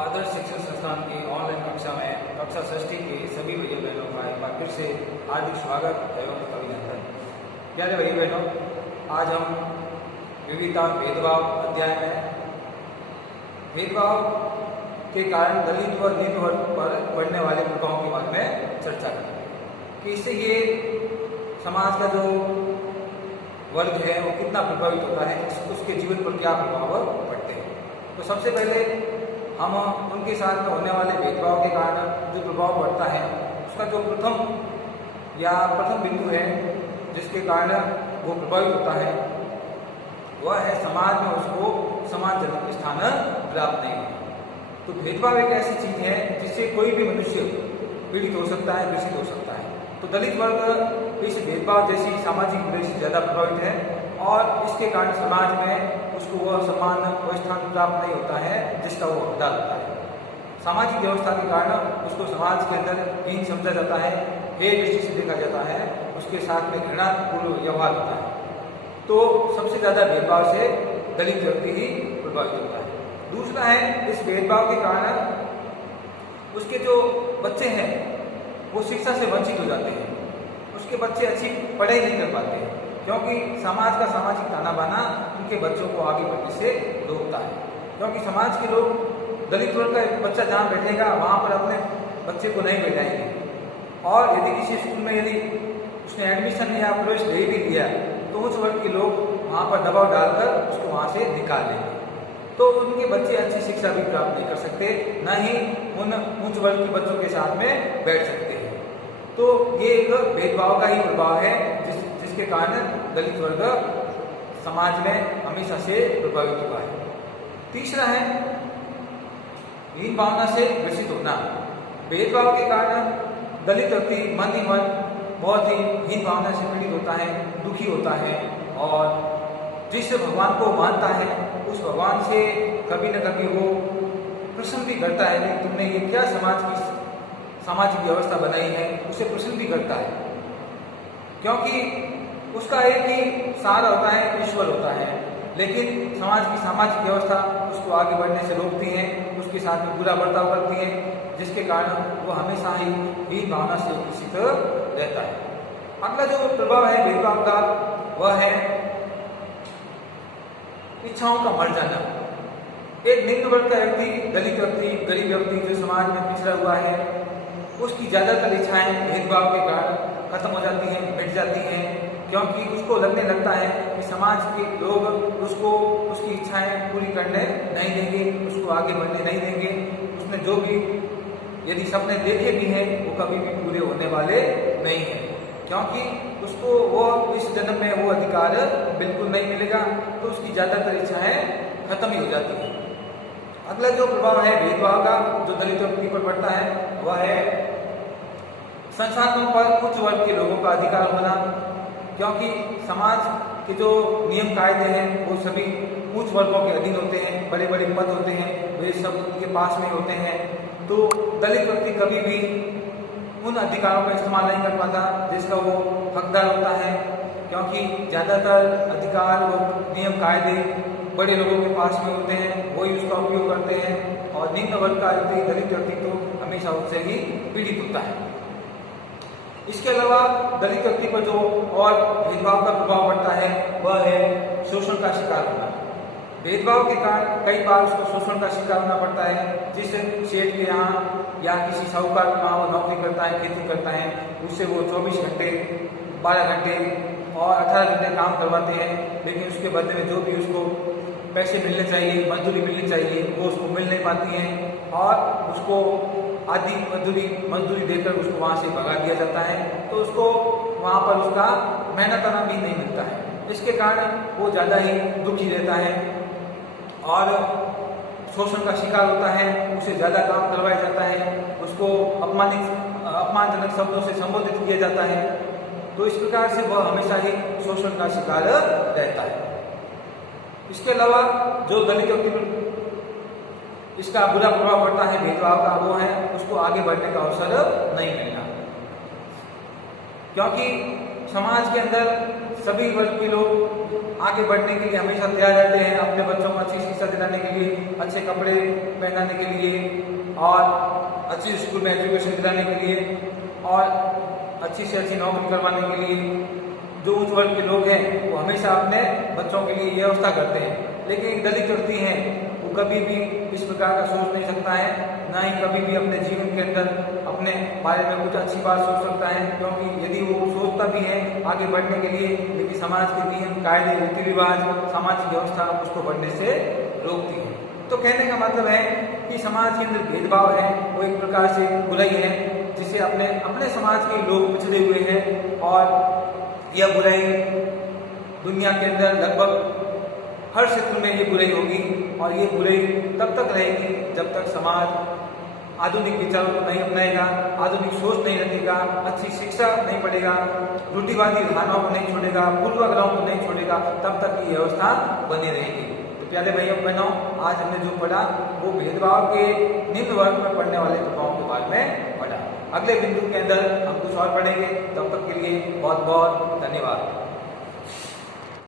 आदर्श शिक्षण संस्थान की ऑनलाइन कक्षा में कक्षा षष्ठी के सभी भैया बहनों का एक बार फिर से हार्दिक स्वागत एवं अभिनंदन। प्यारे भैया बहनों, आज हम विविधता भेदभाव अध्याय में भेदभाव के कारण दलित व निम्न वर्ग पर पड़ने वाले प्रभावों के बारे में चर्चा करेंगे कि इससे ये समाज का जो वर्ग है वो कितना प्रभावित होता है, उसके जीवन पर क्या प्रभाव पड़ते हैं। तो सबसे पहले हम उनके साथ में होने वाले भेदभाव के कारण जो प्रभाव पड़ता है उसका जो प्रथम बिंदु है जिसके कारण वो प्रभावित होता है वह है समाज में उसको सम्मानजनक स्थान प्राप्त नहीं होता। तो भेदभाव एक ऐसी चीज है जिससे कोई भी मनुष्य पीड़ित हो सकता है, ग्रसित हो सकता है। तो दलित वर्ग इस भेदभाव जैसी सामाजिक बुराई से ज्यादा प्रभावित है और इसके कारण समाज में उसको वह सम्मान व स्थान प्राप्त नहीं होता है जिसका वो हकदार होता है। सामाजिक व्यवस्था के कारण उसको समाज के अंदर हीन समझा जाता है, हे दृष्टि से देखा जाता है, उसके साथ में घृणापूर्ण व्यवहार होता है। तो सबसे ज्यादा भेदभाव से दलित व्यक्ति ही प्रभावित होता है। दूसरा है, इस भेदभाव के कारण उसके जो बच्चे हैं वो शिक्षा से वंचित हो जाते हैं। उसके बच्चे अच्छी पढ़ाई नहीं कर पाते हैं क्योंकि समाज का सामाजिक ताना बाना उनके बच्चों को आगे बढ़ने से रोकता है। क्योंकि समाज के लोग दलित वर्ग का एक बच्चा जहाँ बैठेगा वहाँ पर अपने बच्चे को नहीं बैठाएंगे और यदि किसी स्कूल में यदि उसने एडमिशन या प्रवेश ले भी लिया तो उस वर्ग के लोग वहाँ पर दबाव डालकर उसको वहाँ से निकाल देंगे। तो उनके बच्चे अच्छी शिक्षा भी प्राप्त नहीं कर सकते, न ही उन उच्च वर्ग के बच्चों के साथ में बैठ सकते हैं। तो ये एक भेदभाव का ही प्रभाव है जिसके कारण दलित वर्ग समाज में हमेशा से प्रभावित हुआ है। तीसरा है हीन भावना से ग्रसित होना। भेदभाव के कारण दलित व्यक्ति मन ही मन बहुत ही हीन भावना से पीड़ित होता है, दुखी होता है और जिस भगवान को मानता है उस भगवान से कभी न कभी वो प्रश्न भी करता है कि तुमने ये क्या सामाजिक व्यवस्था बनाई है, उसे प्रश्न भी करता है। क्योंकि उसका एक ही सहारा होता है, ईश्वर होता है, लेकिन समाज की सामाजिक व्यवस्था उसको आगे बढ़ने से रोकती है, उसके साथ में बुरा बर्ताव करती है, जिसके कारण वो हमेशा ही हीन भावना से ग्रसित रहता है। अगला जो प्रभाव है भेदभाव का वह है इच्छाओं का मर जाना। एक निम्न वर्ग का व्यक्ति, दलित व्यक्ति, गरीब व्यक्ति जो समाज में पिछड़ा हुआ है, उसकी ज्यादातर इच्छाएं भेदभाव के कारण खत्म हो जाती हैं, मिट जाती हैं, क्योंकि उसको लगने लगता है कि समाज के लोग उसको उसकी इच्छाएं पूरी करने नहीं देंगे, उसको आगे बढ़ने नहीं देंगे। उसने जो भी यदि सपने देखे भी हैं वो कभी भी पूरे होने वाले नहीं हैं, क्योंकि उसको वो इस जन्म में वो अधिकार बिल्कुल नहीं मिलेगा। तो उसकी ज्यादातर इच्छाएं खत्म ही हो जाती हैं। अगला जो प्रभाव है भेदभाव का जो दलित व्यक्ति पर पड़ता है वह है संसाधनों पर उच्च वर्ग के लोगों का अधिकार होना। क्योंकि समाज के जो नियम कायदे हैं वो सभी उच्च वर्गों के अधीन होते हैं, बड़े बड़े पद होते हैं, वे सब उनके पास में होते हैं। तो दलित व्यक्ति कभी भी उन अधिकारों का इस्तेमाल नहीं कर पाता जिसका वो हकदार होता है, क्योंकि ज़्यादातर अधिकार और नियम कायदे बड़े लोगों के पास में होते हैं, वही उसका उपयोग करते हैं और निम्न वर्ग का दलित व्यक्ति तो हमेशा उससे ही पीड़ित होता है। इसके अलावा दलित व्यक्ति पर जो और भेदभाव का प्रभाव पड़ता है वह है शोषण का शिकार होना। भेदभाव के कारण कई बार उसको शोषण का शिकार होना पड़ता है। जिस सेठ के यहाँ या किसी साहूकार के वहाँ वो नौकरी करता है, खेती करता है, उससे वो 24 घंटे, 12 घंटे और 18 घंटे काम करवाते हैं, लेकिन उसके बदले में जो भी उसको पैसे मिलने चाहिए, मजदूरी मिलनी चाहिए, वो उसको मिल नहीं पाती हैं और उसको आधी मजदूरी देकर उसको वहाँ से भगा दिया जाता है। तो उसको वहाँ पर उसका मेहनताना भी नहीं मिलता है। इसके कारण वो ज़्यादा ही दुखी रहता है और शोषण का शिकार होता है, उसे ज़्यादा काम करवाया जाता है, उसको अपमानजनक शब्दों से संबोधित किया जाता है। तो इस प्रकार से वह हमेशा ही शोषण का शिकार रहता है। इसके अलावा जो दलित व्यक्ति पर इसका बुरा प्रभाव पड़ता है भेदभाव का वो है उसको आगे बढ़ने का अवसर नहीं मिलना। क्योंकि समाज के अंदर सभी वर्ग के लोग आगे बढ़ने के लिए हमेशा तैयार रहते हैं, अपने बच्चों को अच्छी शिक्षा दिलाने के लिए, अच्छे कपड़े पहनाने के लिए और अच्छी स्कूल में एजुकेशन दिलाने के लिए और अच्छी से अच्छी नौकरी करवाने के लिए जो उच्च वर्ग के लोग हैं वो हमेशा अपने बच्चों के लिए व्यवस्था करते हैं। लेकिन एक दलित व्यक्ति है वो कभी भी इस प्रकार का सोच नहीं सकता है, ना ही कभी भी अपने जीवन के अंदर अपने बारे में कुछ अच्छी बात सोच सकता है, क्योंकि यदि वो सोचता भी है आगे बढ़ने के लिए, लेकिन समाज के नियम कायदे रीति रिवाज सामाजिक व्यवस्था उसको बढ़ने से रोकती है। तो कहने का मतलब है कि समाज के अंदर भेदभाव है, वो एक प्रकार से बुराई है जिसे अपने अपने समाज के लोग पिछड़े हुए हैं, और यह बुराई दुनिया के अंदर लगभग हर क्षेत्र में ये बुराई होगी, और ये बुराई तब तक रहेगी जब तक समाज आधुनिक विचारों को नहीं अपनाएगा, आधुनिक सोच नहीं रखेगा, अच्छी शिक्षा नहीं पढ़ेगा, रूढ़िवादी धारणाओं को नहीं छोड़ेगा, पूर्वाग्रहों को नहीं छोड़ेगा, तब तक ये व्यवस्था बनी रहेगी। तो प्यारे भाइयों बहनों, आज हमने जो पढ़ा वो भेदभाव के निम्न वर्ग में पढ़ने वाले प्रभावों के बारे में पढ़ा। अगले बिंदु के अंदर हम कुछ और पढ़ेंगे, तब तक के लिए बहुत बहुत धन्यवाद।